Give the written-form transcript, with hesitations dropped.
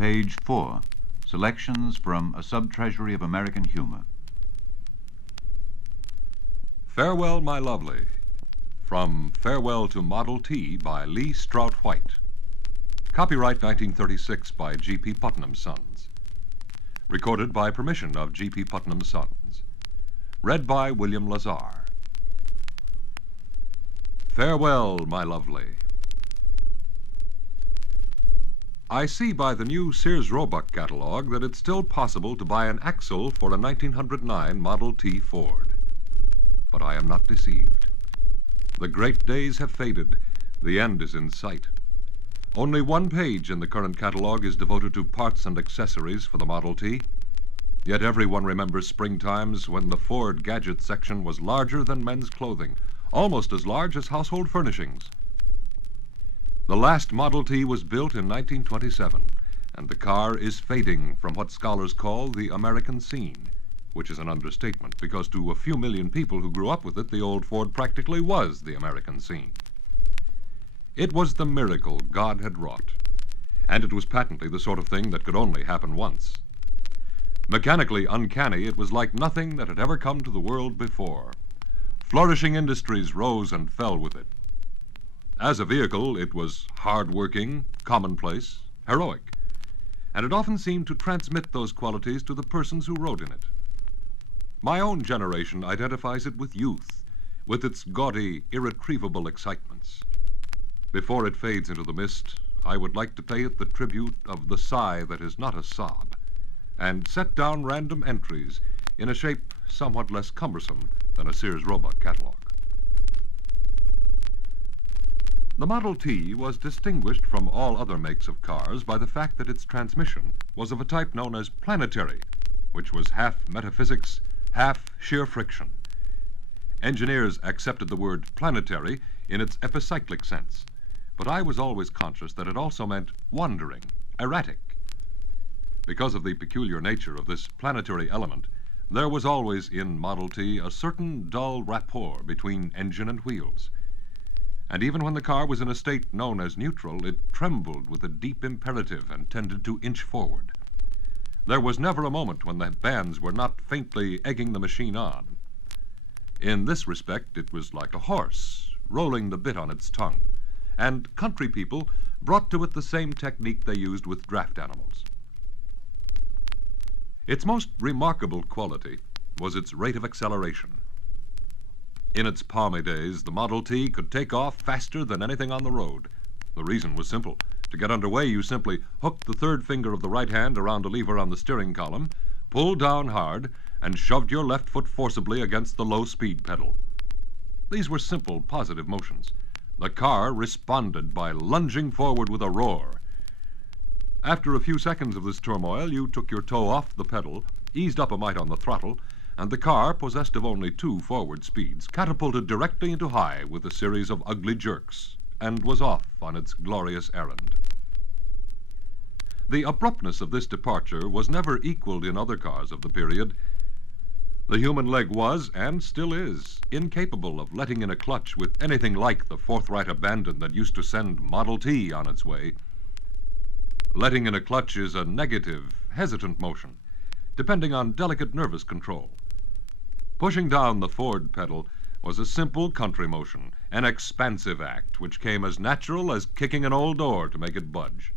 Page 4. Selections from A Sub-Treasury of American Humor. Farewell, My Lovely, from Farewell to Model T by Lee Strout White. Copyright 1936 by G.P. Putnam Sons. Recorded by permission of G.P. Putnam Sons. Read by William Lazar. Farewell, My Lovely. I see by the new Sears Roebuck catalog that it's still possible to buy an axle for a 1909 Model T Ford. But I am not deceived. The great days have faded. The end is in sight. Only one page in the current catalog is devoted to parts and accessories for the Model T. Yet everyone remembers spring times when the Ford gadget section was larger than men's clothing, almost as large as household furnishings. The last Model T was built in 1927, and the car is fading from what scholars call the American scene, which is an understatement because to a few million people who grew up with it, the old Ford practically was the American scene. It was the miracle God had wrought, and it was patently the sort of thing that could only happen once. Mechanically uncanny, it was like nothing that had ever come to the world before. Flourishing industries rose and fell with it. As a vehicle, it was hard-working, commonplace, heroic, and it often seemed to transmit those qualities to the persons who rode in it. My own generation identifies it with youth, with its gaudy, irretrievable excitements. Before it fades into the mist, I would like to pay it the tribute of the sigh that is not a sob, and set down random entries in a shape somewhat less cumbersome than a Sears Roebuck catalog. The Model T was distinguished from all other makes of cars by the fact that its transmission was of a type known as planetary, which was half metaphysics, half sheer friction. Engineers accepted the word planetary in its epicyclic sense, but I was always conscious that it also meant wandering, erratic. Because of the peculiar nature of this planetary element, there was always in Model T a certain dull rapport between engine and wheels. And even when the car was in a state known as neutral, it trembled with a deep imperative and tended to inch forward. There was never a moment when the bands were not faintly egging the machine on. In this respect, it was like a horse, rolling the bit on its tongue, and country people brought to it the same technique they used with draft animals. Its most remarkable quality was its rate of acceleration. In its palmy days, the Model T could take off faster than anything on the road. The reason was simple. To get underway, you simply hooked the third finger of the right hand around a lever on the steering column, pulled down hard, and shoved your left foot forcibly against the low-speed pedal. These were simple, positive motions. The car responded by lunging forward with a roar. After a few seconds of this turmoil, you took your toe off the pedal, eased up a mite on the throttle, and the car, possessed of only 2 forward speeds, catapulted directly into high with a series of ugly jerks, and was off on its glorious errand. The abruptness of this departure was never equaled in other cars of the period. The human leg was, and still is, incapable of letting in a clutch with anything like the forthright abandon that used to send Model T on its way. Letting in a clutch is a negative, hesitant motion, depending on delicate nervous control. Pushing down the Ford pedal was a simple country motion, an expansive act which came as natural as kicking an old door to make it budge.